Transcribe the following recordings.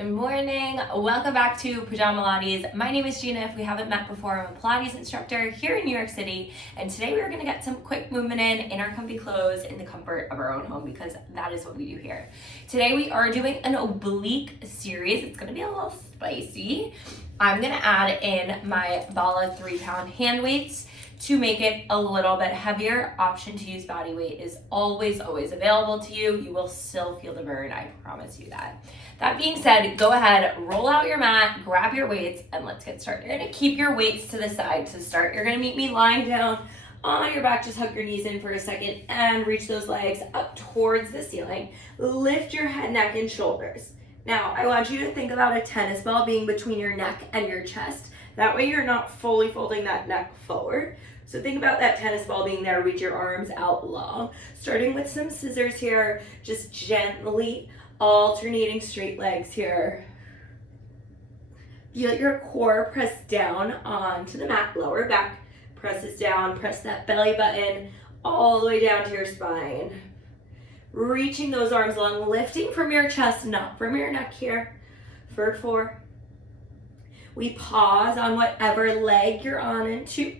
Good morning. Welcome back to Pajamalates. My name is Gina. If we haven't met before, I'm a Pilates instructor here in New York City. And today we are going to get some quick movement in our comfy clothes in the comfort of our own home because that is what we do here. Today we are doing an oblique series. It's going to be a little spicy. I'm going to add in my Bala 3-pound hand weights to make it a little bit heavier. Option to use body weight is always available to you. You will still feel the burn, I promise you that. That being said, go ahead, roll out your mat, grab your weights, and let's get started. You're gonna keep your weights to the side to start. You're gonna meet me lying down on your back. Just hug your knees in for a second and reach those legs up towards the ceiling. Lift your head, neck, and shoulders. Now, I want you to think about a tennis ball being between your neck and your chest. That way you're not fully folding that neck forward. So think about that tennis ball being there. Reach your arms out long. Starting with some scissors here, just gently alternating straight legs here. Feel your core press down onto the mat. Lower back presses down. Press that belly button all the way down to your spine. Reaching those arms long, lifting from your chest, not from your neck here. For 4. We pause on whatever leg you're on in 2.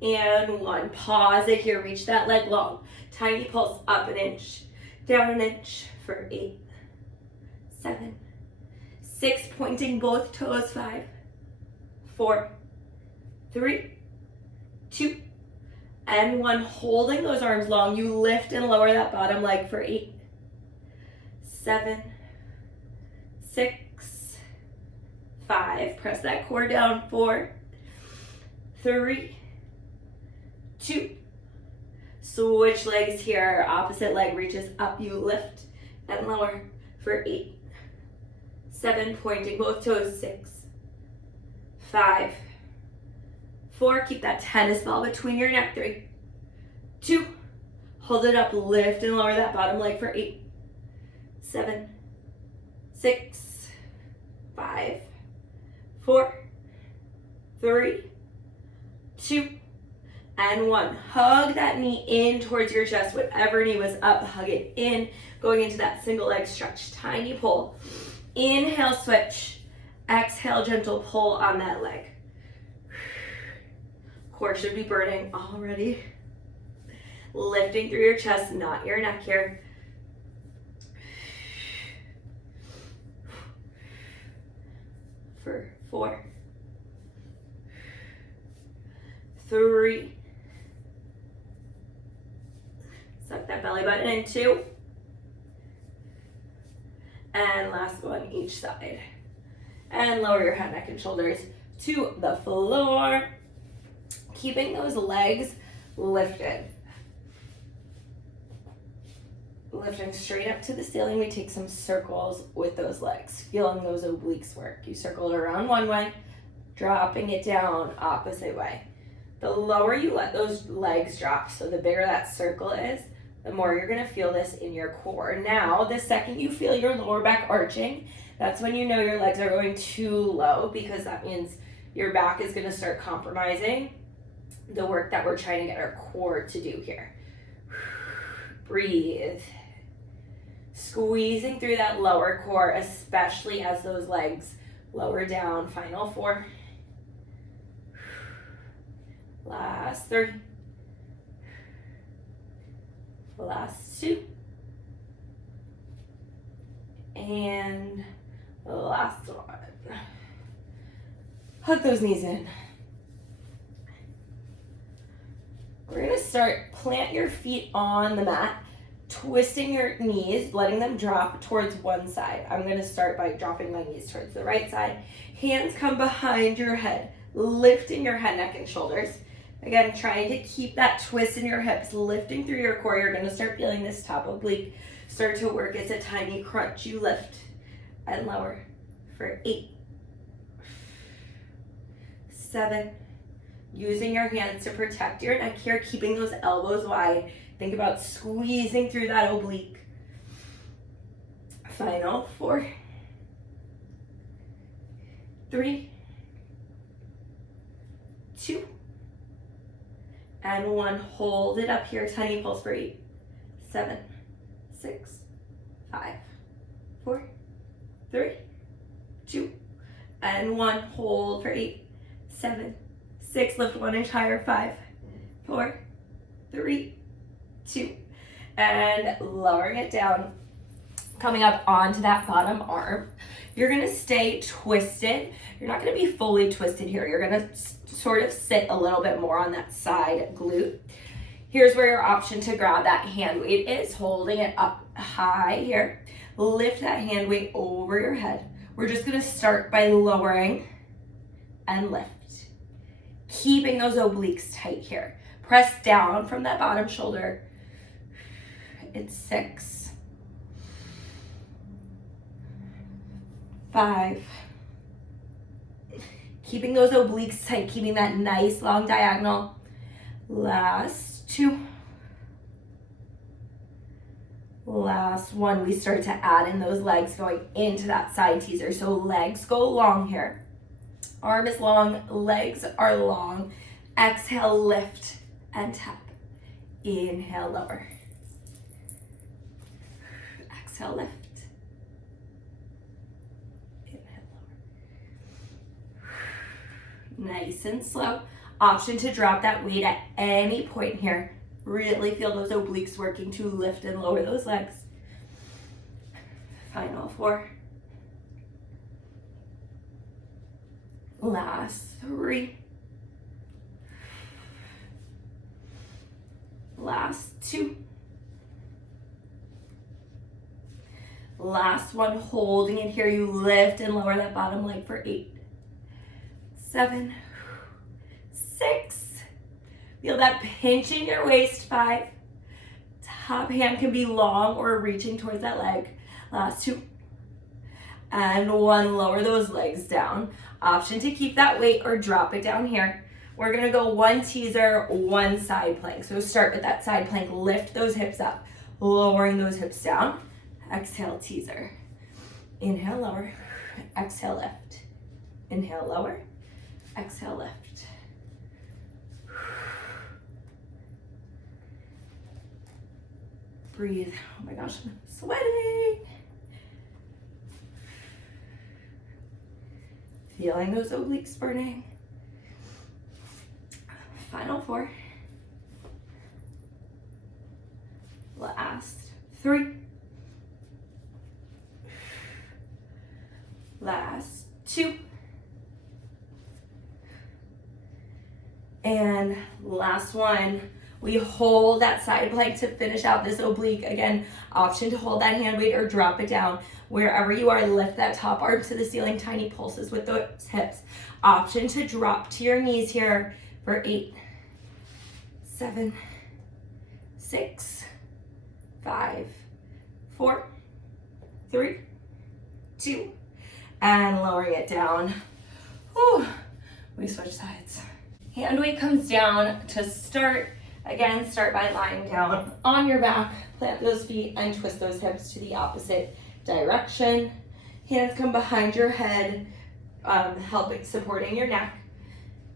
And 1. Pause it here. Reach that leg long. Tiny pulse up an inch, down an inch for 8, 7, 6. Pointing both toes. 5, 4, 3, 2, and 1. Holding those arms long. You lift and lower that bottom leg for 8, 7, 6, 5. Press that core down. 4, 3, 2. Switch legs here. Opposite leg reaches up. You lift and lower for 8, 7. Pointing both toes. 6, 5, 4. Keep that tennis ball between your neck. 3, 2. Hold it up. Lift and lower that bottom leg for 8, 7, 6, 5, 4, 3, 2, and 1. Hug that knee in towards your chest. Whatever knee was up, hug it in. Going into that single leg stretch. Tiny pull. Inhale, switch. Exhale, gentle pull on that leg. Core should be burning already. Lifting through your chest, not your neck here. For 4, 3. Suck that belly button in. 2. And last one each side. And lower your head, neck, and shoulders to the floor. Keeping those legs lifted. Lifting straight up to the ceiling. We take some circles with those legs. Feeling those obliques work. You circle it around one way, dropping it down opposite way. The lower you let those legs drop, so the bigger that circle is, the more you're gonna feel this in your core. Now, the second you feel your lower back arching, that's when you know your legs are going too low because that means your back is gonna start compromising the work that we're trying to get our core to do here. Breathe. Squeezing through that lower core, especially as those legs lower down. Final 4. Last 3. Last 2. And last 1. Hug those knees in. We're gonna start, plant your feet on the mat, twisting your knees, letting them drop towards one side. I'm gonna start by dropping my knees towards the right side. Hands come behind your head, lifting your head, neck, and shoulders. Again, trying to keep that twist in your hips, lifting through your core. You're gonna start feeling this top oblique start to work. It's a tiny crunch. You lift and lower for 8, 7. Using your hands to protect your neck here, keeping those elbows wide. Think about squeezing through that oblique. Final 4, 3, 2, and 1. Hold it up here. Tiny pulse for 8, 7, 6, 5, 4, 3, 2, and 1. Hold for 8, 7, 6. Lift 1 inch higher. 5, 4, 3, 2, and lowering it down. Coming up onto that bottom arm. You're gonna stay twisted. You're not gonna be fully twisted here. You're gonna sort of sit a little bit more on that side glute. Here's where your option to grab that hand weight is, holding it up high here. Lift that hand weight over your head. We're just gonna start by lowering and lift. Keeping those obliques tight here. Press down from that bottom shoulder. It's 6, 5. Keeping those obliques tight, keeping that nice long diagonal. Last 2. Last 1. We start to add in those legs going into that side teaser. So legs go long here. Arm is long, legs are long. Exhale, lift and tap. Inhale, lower. Exhale, lift. Inhale, lower. Nice and slow. Option to drop that weight at any point here. Really feel those obliques working to lift and lower those legs. Final 4. Last 3. Last 2. Last 1, holding it here. You lift and lower that bottom leg for 8, 7, 6. Feel that pinch in your waist. 5. Top hand can be long or reaching towards that leg. Last 2. And 1, lower those legs down. Option to keep that weight or drop it down here. We're gonna go 1 teaser, 1 side plank. So start with that side plank, lift those hips up, lowering those hips down. Exhale, teaser. Inhale, lower. Exhale, lift. Inhale, lower. Exhale, lift. Breathe. Oh my gosh, I'm sweating. Feeling those obliques burning. Final 4. Last 3. Last 2. And last 1. We hold that side plank to finish out this oblique. Again, option to hold that hand weight or drop it down. Wherever you are, lift that top arm to the ceiling, tiny pulses with those hips. Option to drop to your knees here for 8, 7, 6, 5, 4, 3, 2, and lowering it down. Whew. We switch sides. Hand weight comes down to start. Again, start by lying down on your back, plant those feet and twist those hips to the opposite direction. Hands come behind your head, helping supporting your neck.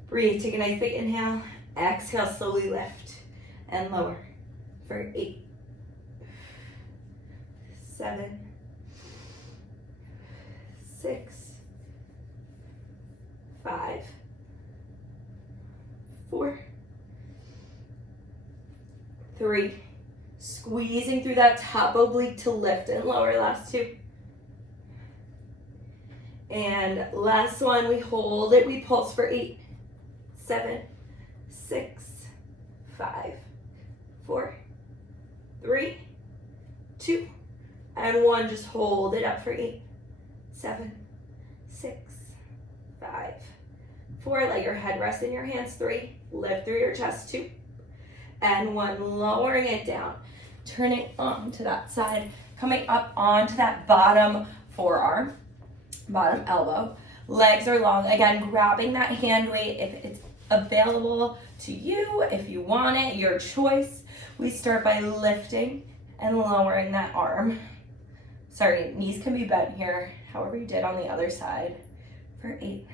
Breathe, take a nice big inhale. Exhale, slowly lift and lower for 8, 7, 6, 5, 4, 3, squeezing through that top oblique to lift and lower. Last 2. And last 1, we hold it, we pulse for 8, 7, 6, 5, 4, 3, 2, and 1. Just hold it up for 8, 7, 6, 5, 4. Let your head rest in your hands. 3, lift through your chest. 2, and 1, lowering it down. Turning on to that side, coming up onto that bottom forearm, bottom elbow. Legs are long. Again, grabbing that hand weight if it's available to you, if you want it, your choice. We start by lifting and lowering that arm. Sorry, knees can be bent here, however you did on the other side. For 8,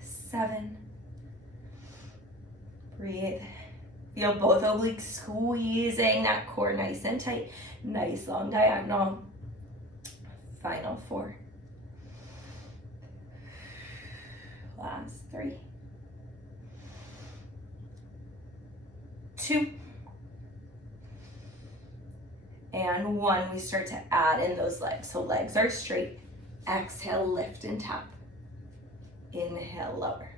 7, breathe. Feel both obliques squeezing that core nice and tight. Nice long diagonal. Final 4. Last 3. 2. And 1. We start to add in those legs. So legs are straight. Exhale, lift and tap. Inhale, lower.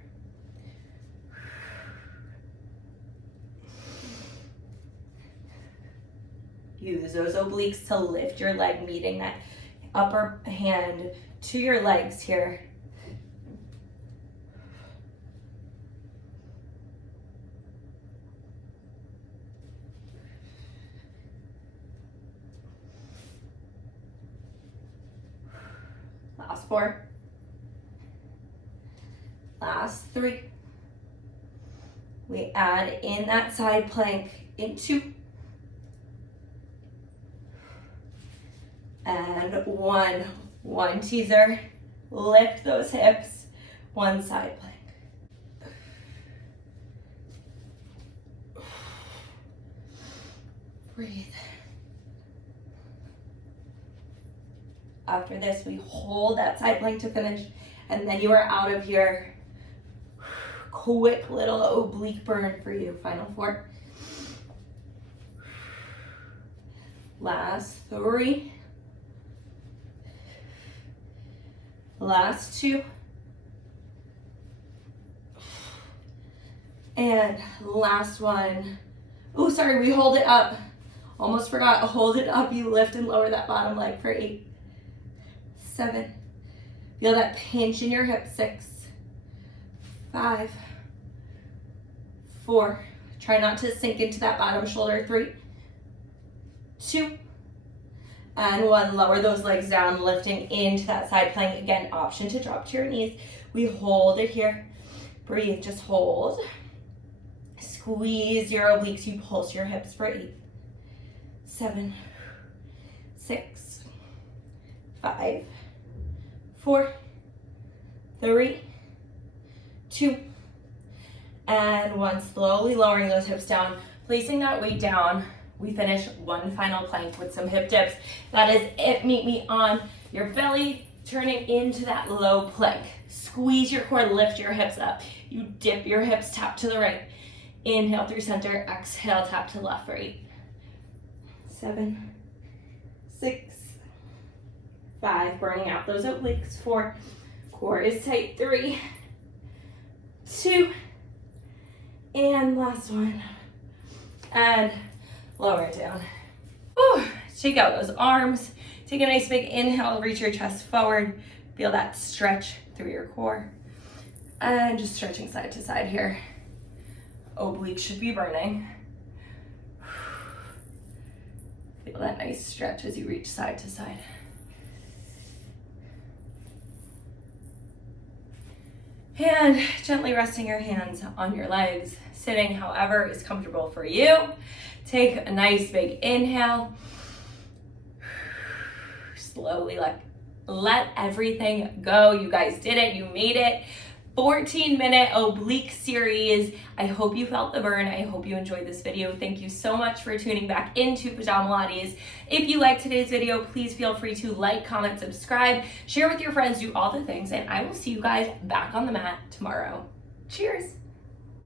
Use those obliques to lift your leg, meeting that upper hand to your legs here. Last 4. Last 3. We add in that side plank in 2. And 1. 1 teaser. Lift those hips. 1 side plank. Breathe. After this, we hold that side plank to finish, and then you are out of here. Quick little oblique burn for you. Final 4. Last 3. Last 2. And last 1. Oh, sorry, we hold it up. Almost forgot, hold it up. You lift and lower that bottom leg for 8. 7. Feel that pinch in your hip. 6. 5. 4. Try not to sink into that bottom shoulder. 3. 2. And 1. Lower those legs down, lifting into that side plank. Again, option to drop to your knees. We hold it here. Breathe, just hold. Squeeze your obliques. You pulse your hips for 8. 7. 6. 5. 4. 3. 2. And 1. Slowly lowering those hips down, placing that weight down. We finish 1 final plank with some hip dips. That is it. Meet me on your belly, turning into that low plank. Squeeze your core, lift your hips up. You dip your hips, tap to the right. Inhale through center, exhale, tap to left for 8. 7. 6. 5. Burning out those obliques. 4. Core is tight. 3. 2. And last 1. And lower it down. Whew. Shake out those arms. Take a nice big inhale, reach your chest forward. Feel that stretch through your core. And just stretching side to side here. Obliques should be burning. Feel that nice stretch as you reach side to side. And gently resting your hands on your legs, sitting however is comfortable for you. Take a nice big inhale. Slowly let everything go. You guys did it. You made it. 14-minute oblique series. I hope you felt the burn. I hope you enjoyed this video. Thank you so much for tuning back into Pajamalates. If you liked today's video, please feel free to like, comment, subscribe, share with your friends, do all the things, and I will see you guys back on the mat tomorrow. Cheers.